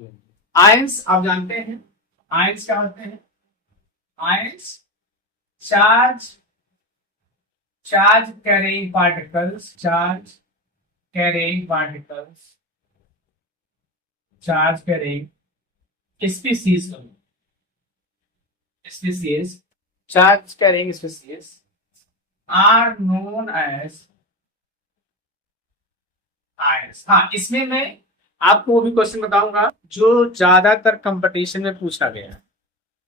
Ions आप जानते हैं, आयंस क्या होते हैं? Ions charge charge carrying particles, charge carrying particles, charge carrying species, species, charge carrying species are known as ions. हाँ, इसमें मैं आपको वो भी क्वेश्चन बताऊंगा जो ज्यादातर कंपटीशन में पूछा गया है,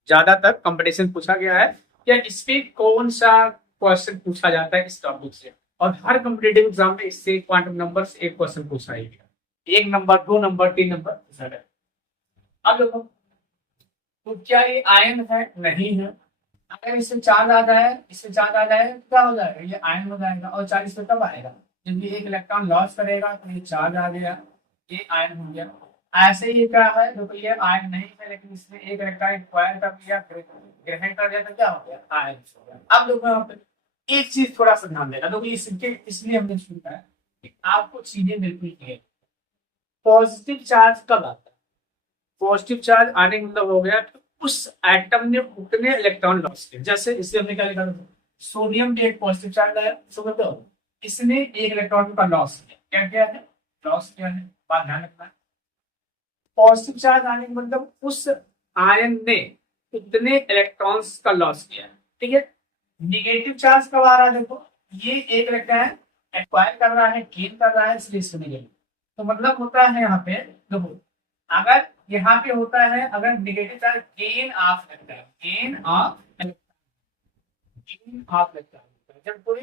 ज्यादातर कंपटीशन पूछा गया है, या इस पे कौन सा क्वेश्चन पूछा जाता है इस टॉपिक से। और हर कॉम्पिटेटिव एग्जाम में इससे क्वांटम नंबर से एक क्वेश्चन पूछा ही गया, 1 नंबर 2 नंबर 3 नंबर पूछा गया। अब देखो, तो क्या ये आयन है? नहीं है। अगर इसमें चार्ज आ जाए, इसमें चार्ज आ जाए तो क्या हो जाएगा? ये आयन हो जाएगा। और चार्ज इसमें कब आएगा? जब ये एक इलेक्ट्रॉन लॉस करेगा तो ये चार्ज आ गया, ये आयन हो गया। ऐसे ही क्या है, देखो ये आयन नहीं है लेकिन इसने एक इलेक्ट्रॉन एक्वायर कर लिया, ग्रहण कर लिया, तो क्या हो गया? आयन हो गया। अब देखो यहाँ पे एक चीज थोड़ा सा ध्यान देना, देखो इसके इसलिए हमने सुना है कि आपको चीजें बिल्कुल क्लियर। पॉजिटिव चार्ज कब आता है? पॉजिटिव चार्ज आने का मतलब हो गया कि उस एटम ने उतने इलेक्ट्रॉन लॉस किए। जैसे इसे हमने क्या लिखा था? सोडियम ने एक पॉजिटिव चार्ज लाया, सो मतलब इसने एक इलेक्ट्रॉन का लॉस किया। क्या किया है? लॉस किया है। बात ध्यान रखना है, पॉजिटिव चार्ज आने का मतलब उस आयन ने उतने इलेक्ट्रॉन्स का लॉस किया है। ठीक है। निगेटिव चार्ज कब आ रहा है? देखो ये एक इलेक्ट्रॉन एक्वायर कर रहा है, गेन कर रहा है, इसलिए इसको निगेटिव। तो मतलब होता है यहाँ पे, देखो अगर यहाँ पे होता है, अगर निगेटिव चार्ज गेन ऑफ लगता है, गेन ऑफ, गेन ऑफ लगता है, जब कोई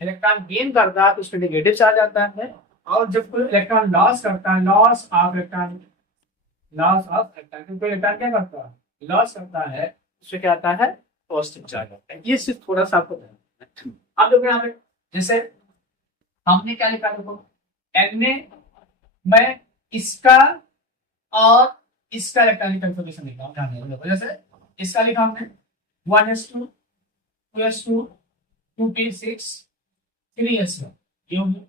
इलेक्ट्रॉन गेन करता है तो उसमें निगेटिव चार्ज आता है। और जब कोई इलेक्ट्रॉन लॉस करता है, loss of electron, loss of electron, क्योंकि इलेक्ट्रॉन क्या करता है? लॉस करता है, उसमें क्या आता है? पॉजिटिव चार्ज आता है। ये सिर्फ थोड़ा सा आपको ध्यान रखना है। अब देखो यहाँ पे जैसे हमने क्या लिखा, देखो एन में मैं इसका और इसका इलेक्ट्रॉनिक कंफर्मेशन लिखा हूँ, ध्यान देखो। जैसे इसका लिखा हमने 1s2 2s2 2p6 3s1, ये हो गया,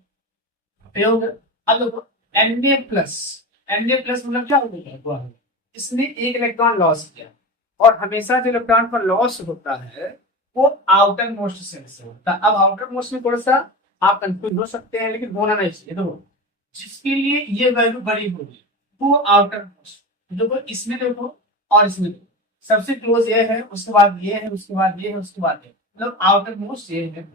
ये हो गया। अब देखो Na प्लस, Na प्लस मतलब क्या हो गया? इसने एक इलेक्ट्रॉन लॉस किया। और हमेशा जो इलेक्ट्रॉन का लॉस होता है वो आउटर मोस्ट सेल से होता है। अब आउटर मोस्ट में थोड़ा सा आप कंफ्यूज हो सकते हैं, लेकिन होना नहीं चाहिए। देखो जिसके लिए ये वैल्यू बड़ी होगी वो आउटर मोस्ट, देखो इसमें देखो और इसमें देखो, सबसे क्लोज ये है, उसके बाद ये है, उसके बाद ये है, उसके बाद ये, मतलब आउटर मोस्ट ये है।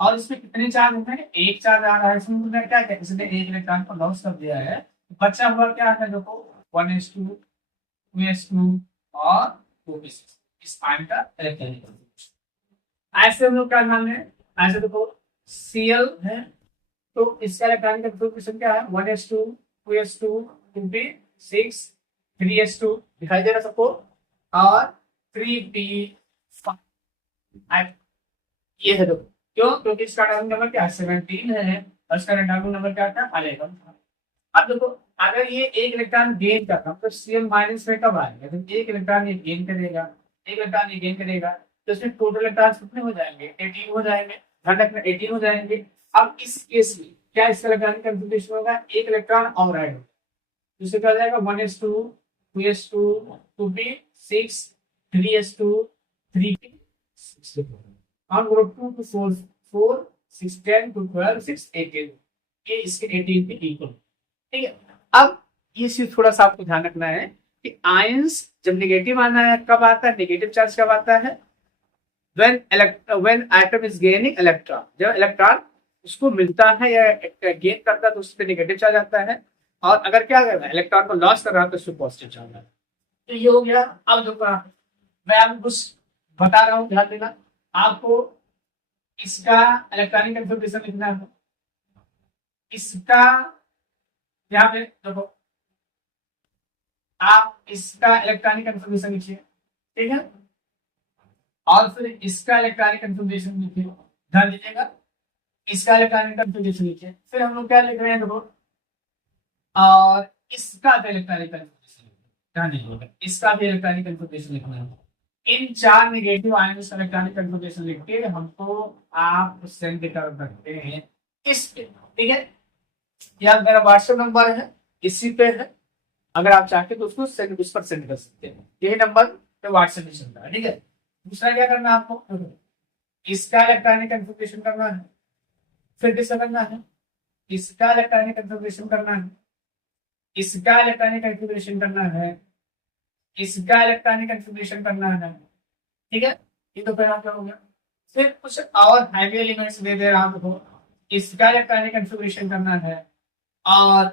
और इसमें कितने चार्ज होते हैं? एक चार्ज आ रहा है। इसमें हमने क्या किया? इसने एक इलेक्ट्रॉन को लॉस कर दिया है, बचा हुआ क्या है? देखो 1s2 2s2 और 2p6, इस आयन का इलेक्ट्रॉनिक कंफर्मेशन। ऐसे हम लोग क्या ध्यान है, ऐसे देखो Cl है तो इसका इलेक्ट्रॉनिक कंफर्मेशन क्या है? 1s2 2s2 2p6 3s2, दिखाई दे रहा सबको, और 3p5। ये है, देखो क्यों? क्योंकि इसका डायमंड नंबर क्या है? 17 है, और इसका डायमंड नंबर क्या था? 11। अब देखो अगर ये एक इलेक्ट्रॉन गेन करता तो Cl माइनस में कब आएगा? जब एक इलेक्ट्रॉन ये गेन करेगा, एक इलेक्ट्रॉन ये गेन करेगा, तो इसमें टोटल इलेक्ट्रॉन कितने हो जाएंगे? 18 हो जाएंगे। ध्यान रखना 18 हो जाएंगे। अब इस केस में क्या इसका इलेक्ट्रॉन कंफर्मेशन होगा? एक इलेक्ट्रॉन और ऐड होगा, जिससे क्या हो जाएगा? 1s2 2s2 2p6 3s2 3p6, on group 2 to 4 4 6 10 to 12 6 18, ये इसके 18 के इक्वल। ठीक है। अब ये चीज थोड़ा सा आपको ध्यान रखना है कि आयंस जब नेगेटिव आना है कब आता है? नेगेटिव चार्ज कब आता है? when atom is gaining electron, जब इलेक्ट्रॉन उसको मिलता है या गेन करता है तो उस पर नेगेटिव चार्ज आता है। और अगर क्या कर रहा है? इलेक्ट्रॉन को लॉस कर रहा है तो उस पर पॉजिटिव चार्ज आता है। तो ये हो गया। अब देखो मैं आपको कुछ बता रहा हूँ, ध्यान देना। आपको इसका इलेक्ट्रॉनिक कंफर्मेशन लिखना है, इसका यहाँ पे देखो आप इसका इलेक्ट्रॉनिक कंफर्मेशन लिखिए, ठीक है, और फिर इसका इलेक्ट्रॉनिक कंफर्मेशन लिखिए, ध्यान दीजिएगा, इसका इलेक्ट्रॉनिक कंफर्मेशन लिखिए। फिर हम लोग क्या लिख रहे हैं देखो, और इसका भी इलेक्ट्रॉनिक कंफर्मेशन, ध्यान दीजिएगा, इसका भी इलेक्ट्रॉनिक कंफर्मेशन लिखना है। इन 4 नेगेटिव आयंस का इलेक्ट्रॉनिक कंफर्मेशन लिख के हमको आप सेंड कर सकते हैं इस पे, ठीक है। यह मेरा व्हाट्सएप नंबर है, इसी पे है, अगर आप चाहते तो उसको सेंड उस पर सेंड कर सकते हैं। यही नंबर पे व्हाट्सएप पे चलता है, ठीक है। दूसरा क्या करना है आपको, इसका इलेक्ट्रॉनिक कन्फिग्रेशन करना है, फिर किसका करना है, इसका इलेक्ट्रॉनिक कन्फिग्रेशन करना है, इसका इलेक्ट्रॉनिक कन्फिग्रेशन करना है, इसका इलेक्ट्रॉनिक कन्फिग्रेशन करना है, ठीक है। ये तो फिर आप करोगे। फिर कुछ और हैवी एलिमेंट्स दे दे रहा आपको, इसका इलेक्ट्रॉनिक कन्फिग्रेशन करना है, और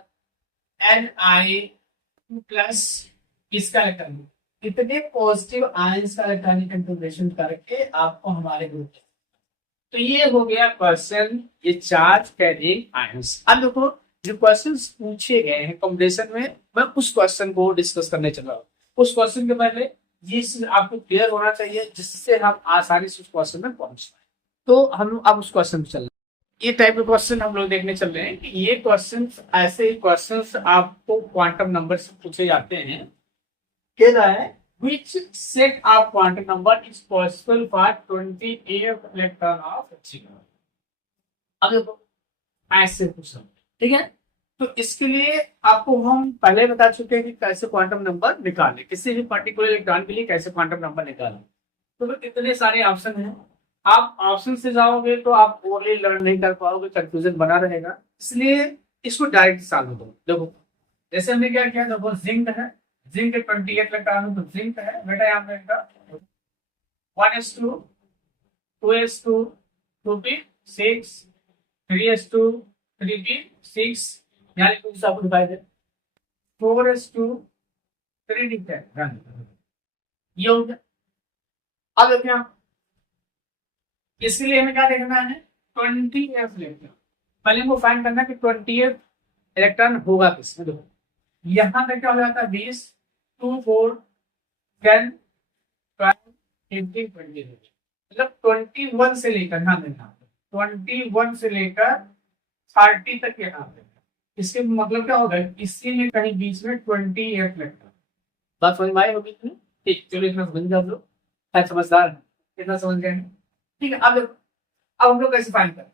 Ni प्लस इसका इलेक्ट्रॉनिक, इतने पॉजिटिव आयंस का इलेक्ट्रॉनिक कन्फिग्रेशन करके आपको हमारे ग्रुप। तो ये हो गया क्वेश्चन, ये चार्ज कैरिंग आयंस। अब देखो जो क्वेश्चंस पूछे गए हैं कॉम्पिटिशन में, मैं उस क्वेश्चन को डिस्कस करने चल रहा हूँ। उस क्वेश्चन के पहले ये आपको क्लियर होना चाहिए, जिससे हम आसानी से उस क्वेश्चन में पहुंच पाए। तो हम अब उस क्वेश्चन पे चल रहे हैं। ये टाइप के क्वेश्चन हम लोग देखने चल रहे हैं कि ये क्वेश्चन, ऐसे क्वेश्चन आपको क्वांटम नंबर से पूछे जाते हैं। कह रहा है which set of quantum number is possible for 28 electron of oxygen। अब देखो ऐसे पूछा, ठीक है। तो इसके लिए आपको हम पहले बता चुके हैं कि कैसे क्वांटम नंबर निकालें, किसी भी पर्टिकुलर इलेक्ट्रॉन के लिए कैसे क्वांटम नंबर निकालें। तो इतने सारे ऑप्शन हैं, आप ऑप्शन से जाओगे तो आप ओरली लर्न नहीं कर पाओगे, कंफ्यूजन बना रहेगा। इसलिए इसको डायरेक्ट सॉल्व करो। देखो जैसे हमने क्या किया, देखो जिंक है, जिंक 28 इलेक्ट्रॉन, तो जिंक है बेटा यहाँ पे इनका 1s2 2s2 2p6 3s2 3p6, यहाँ लिखो आपको दिखाई दे 4s2 3d10, ये हो गया। अब देखिए इसके लिए हमें क्या देखना है, 20f इलेक्ट्रॉन। पहले हमको फाइंड करना है कि 20f इलेक्ट्रॉन होगा किसमें। देखो यहाँ पे क्या हो जाता है 20 2 4 10 12 18 20, मतलब 21 से लेकर, ध्यान देना 21 से लेकर 30 तक यहाँ पे। इसके मतलब क्या होगा, इसीलिए कहीं बीच में 20f इलेक्ट्रॉन। बात समझ में आई होगी, ठीक। चलो इतना समझ गए आप लोग, है समझदार, इतना समझ गए, ठीक है। अब हम लोग कैसे फाइंड करें,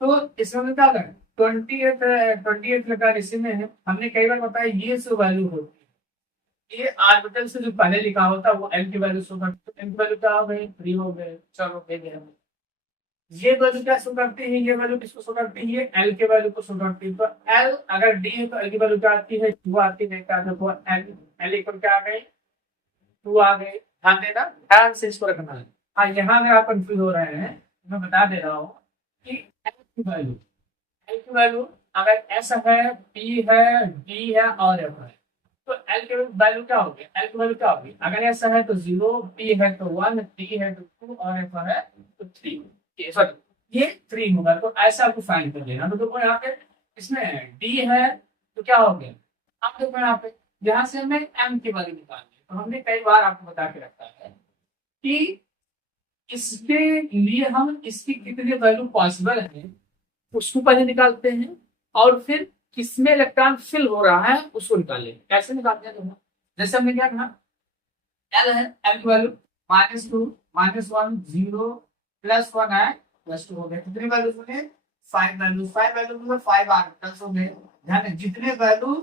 तो इसमें क्या करें, 28 लगा इसी में है। हमने कई बार बताया ये जो वैल्यू होती है, ये ऑर्बिटल से जो पहले लिखा होता है वो एल की वैल्यू शो करती है। एल की वैल्यू क्या हो गई, 3 हो गए, चलो दे गए। ये वैल्यू क्या शो करती है, ये वैल्यू किसको शो करती है, ये एल के वैल्यू को शो करती है। तो एल अगर डी है तो एल की वैल्यू क्या आती है, 2 आती है। क्या देखो एल एल इक्वल क्या आ गई, 2 आ गई। ध्यान देना, ध्यान से इसको रखना है। हाँ यहाँ अगर आप कंफ्यूज हो रहे हैं, मैं बता दे रहा हूँ कि एल की वैल्यू अगर एस है, पी है, डी है और एफ है, तो एल की वैल्यू क्या होगी, एल की वैल्यू क्या होगी, अगर एस है तो 0, पी है तो 1, डी है तो 2 और एफ है तो 3। सॉरी ये 3 होगा। तो ऐसा आपको फाइंड कर लेना। तो देखो यहाँ पे इसमें डी है तो क्या हो गया, आप देखो यहाँ पे, यहाँ से हमें एम की वैल्यू निकालनी है। तो हमने कई बार आपको बता के रखा है कि इसके लिए हम इसकी कितने वैल्यू पॉसिबल है उसको पहले निकालते हैं, और फिर किसमें इलेक्ट्रॉन फिल हो रहा है उसको निकालें। कैसे निकालते हैं देखो, जैसे हमने क्या कहा, एल है, एल की वैल्यू -2 -1 0 +1 है +2 हो गया। कितनी वैल्यूज बने, 5 वैल्यूज। 5 वैल्यू मतलब 5 आर्बिटल्स हो गए। ध्यान है, जितने वैल्यू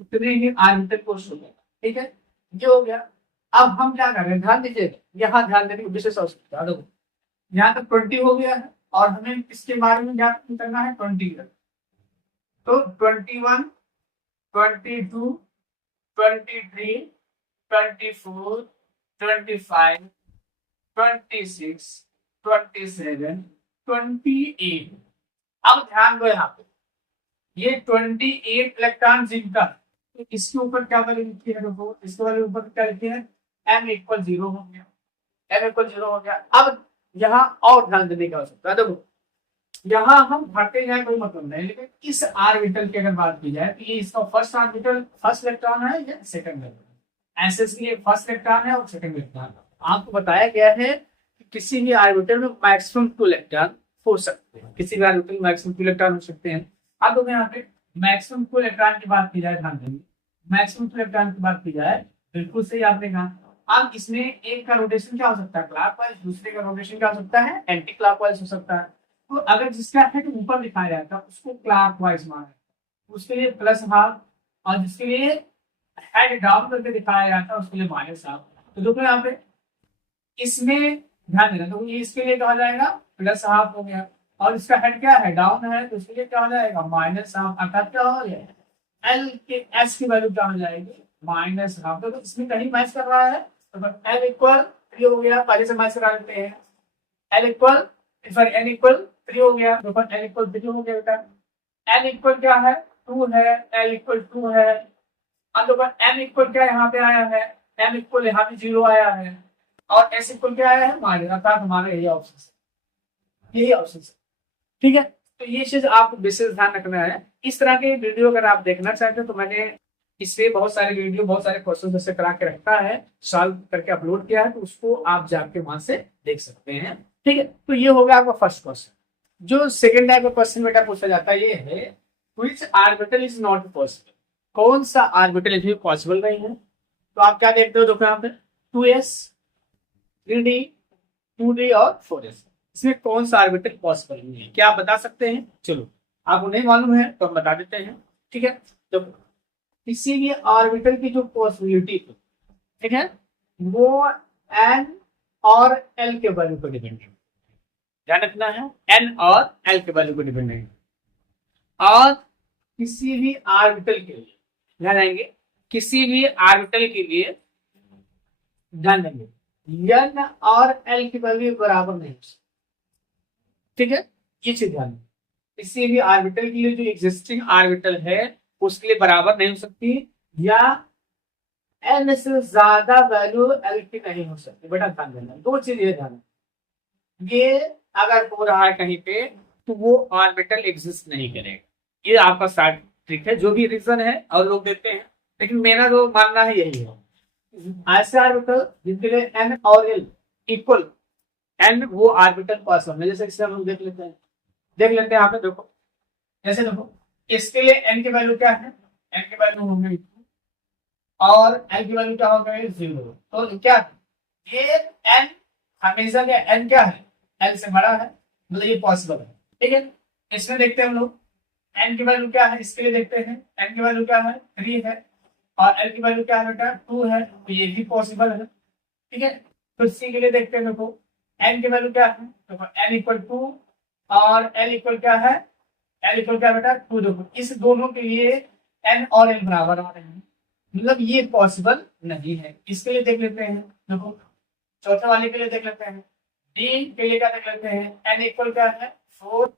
उतने ही आर्बिटल कोर्स हो गए, ठीक है। ये हो गया। अब हम क्या कर रहे हैं, ध्यान दीजिए, यहाँ ध्यान देने की विशेष आवश्यकता। देखो यहाँ तक 20 हो गया है और हमें इसके बारे में ज्ञात करना है 20 तक। तो 21 22 23 24 25 26 27 28। अब ध्यान दो यहाँ पे, ये 28 इलेक्ट्रॉन जिनका, तो इसके ऊपर क्या वैल्यू लिखी है, देखो इसके वैल्यू ऊपर क्या लिखी है, m = 0 हो गया, m = 0 हो गया। अब यहाँ और ध्यान देने की आवश्यकता है। देखो यहाँ हम भरते जाए कोई मतलब नहीं, लेकिन इस ऑर्बिटल की अगर बात की जाए तो ये इसका फर्स्ट ऑर्बिटल, फर्स्ट इलेक्ट्रॉन है या सेकंड इलेक्ट्रॉन। एसएस के लिए फर्स्ट इलेक्ट्रॉन है और सेकंड इलेक्ट्रॉन। आपको बताया गया है कि किसी भी ऑर्बिटल में मैक्सिमम 2 इलेक्ट्रॉन हो सकते हैं, किसी भी ऑर्बिटल में मैक्सिमम 2 इलेक्ट्रॉन हो सकते हैं। अब तो यहाँ पे मैक्सिमम 2 इलेक्ट्रॉन की बात की जाए, ध्यान देंगे, मैक्सिमम 2 इलेक्ट्रॉन की बात की जाए, बिल्कुल सही आपने कहा। अब इसमें एक का रोटेशन क्या हो सकता है, क्लॉकवाइज, दूसरे का रोटेशन क्या हो सकता है, एंटी क्लॉकवाइज हो सकता है। तो अगर जिसका हेड ऊपर दिखाया जाता है उसको क्लॉकवाइज माना, उसके लिए +½ और जिसके लिए हेड डाउन करके दिखाया जाता है उसके लिए माइनस हाफ। तो देखो यहाँ पे इसमें ध्यान देना, तो ये इसके लिए क्या हो जाएगा प्लस हाफ हो गया, और इसका हेड क्या है डाउन है, तो इसके लिए क्या हो जाएगा माइनस हाफ, अर्थात क्या हो गया एल के एस की वैल्यू क्या हो जाएगी माइनस हाफ। तो इसमें कहीं मैच कर रहा है, तो एल इक्वल 3 हो गया, पहले से मैच करा लेते हैं। L equal sorry N equal 3 हो गया, तो एल इक्वल 3 हो गया बेटा। एन इक्वल क्या है 2 है, एल इक्वल 2 है। अब देखो एम इक्वल क्या यहाँ पे आया है, एम इक्वल यहाँ पे 0 आया है, और एस इक्वल क्या आया है माइनस, अर्थात हमारा यही ऑप्शन है, यही ऑप्शन है। ठीक है, तो ये चीज आपको विशेष ध्यान रखना है। इस तरह के वीडियो अगर आप देखना चाहते हो तो मैंने इससे बहुत सारे वीडियो बहुत सारे क्वेश्चन जैसे करा के रखा है, सॉल्व करके अपलोड किया है, तो उसको आप जाके वहां से देख सकते हैं। ठीक है, तो ये हो गया आपका फर्स्ट क्वेश्चन। जो सेकंड टाइप का क्वेश्चन बेटा पूछा जाता है ये है which orbital is not possible, कौन सा ऑर्बिटल भी पॉसिबल नहीं है। तो आप क्या देखते हो देखो यहाँ पे 2s 3d 2d और 4s, इसमें कौन सा ऑर्बिटल पॉसिबल नहीं है, क्या आप बता सकते हैं। चलो आपको नहीं मालूम है तो हम बता देते हैं। ठीक है, तो किसी भी ऑर्बिटल की जो पॉसिबिलिटी है, ठीक है, वो n और l के वैल्यू पर डिपेंड है, ध्यान रखना है n और l के वैल्यू पर डिपेंड है। और किसी भी ऑर्बिटल के लिए ध्यान देंगे, किसी भी ऑर्बिटल के लिए ध्यान देंगे n और l की वैल्यू बराबर नहीं हो सकती। ठीक है, ये चीज ध्यान दें, किसी भी ऑर्बिटल के लिए जो एग्जिस्टिंग ऑर्बिटल है उसके लिए बराबर नहीं हो सकती, या n से ज्यादा वैल्यू l की नहीं हो सकती। बेटा ध्यान देना, दो चीज ये ध्यान, ये अगर हो रहा है कहीं पे तो वो ऑर्बिटल एग्जिस्ट नहीं करेगा, ये आपका शॉर्ट ट्रिक है, जो भी रीजन है और लोग देते हैं, लेकिन मेरा जो मानना है यही है। ऐसे ऑर्बिटल जिनके लिए n और l इक्वल, n वो ऑर्बिटल पॉसिबल है, जैसे हम लोग देख लेते हैं यहाँ पे देखो, जैसे देखो इसके लिए n की वैल्यू क्या है, n की वैल्यू हो गई और l की वैल्यू क्या हो गई 0, तो क्या ये n हमेशा क्या n क्या है l से बड़ा है, मतलब ये पॉसिबल है। ठीक है, इसमें देखते हैं हम लोग n की वैल्यू क्या है, इसके लिए देखते हैं n की वैल्यू क्या है 3 है, और l की वैल्यू क्या है बेटा 2 है, तो ये भी पॉसिबल है। ठीक है, तो c के लिए देखते हैं देखो n की वैल्यू क्या है, देखो n इक्वल 2 और l इक्वल क्या है, l इक्वल क्या बेटा 2, देखो इस दोनों के लिए n और l बराबर आ रहे हैं, मतलब ये पॉसिबल नहीं है। इसके लिए देख लेते हैं देखो, चौथे वाले के लिए देख लेते हैं, d के लिए क्या देख लेते हैं, n इक्वल क्या है 4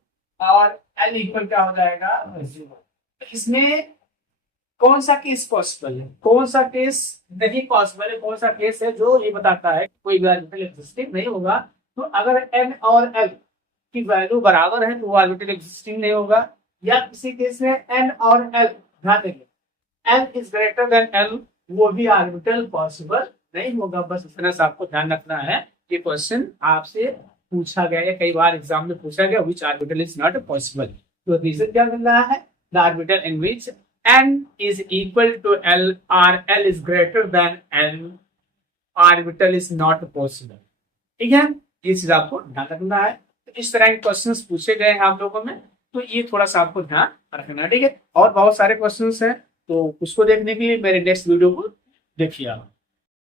और l इक्वल क्या हो जाएगा 0। तो इसमें कौन सा केस पॉसिबल है, कौन सा केस नहीं पॉसिबल है, कौन सा केस है जो ये बताता है कोई ऑर्बिटल एग्जिस्टिंग नहीं होगा। तो अगर n और l की वैल्यू बराबर है तो वो ऑर्बिटल एग्जिस्टिंग नहीं होगा, या किसी केस में n और l ध्यान देंगे n is greater than l, वो भी ऑर्बिटल पॉसिबल नहीं होगा। बस इतना सा आपको ध्यान रखना है। ये क्वेश्चन आपसे पूछा गया है, कई बार एग्जाम में पूछा गया विच ऑर्बिटल इज नॉट पॉसिबल, तो रीजन क्या मिल रहा है, the orbital in which n is equal to l or l is greater than n orbital is not possible। ठीक है, ये चीज आपको ध्यान रखना है। तो इस तरह के क्वेश्चंस पूछे गए हैं आप लोगों में, तो ये थोड़ा सा आपको ध्यान रखना है। ठीक है, और बहुत सारे क्वेश्चंस हैं, तो उसको देखने के लिए मेरे नेक्स्ट वीडियो को देखिए आप।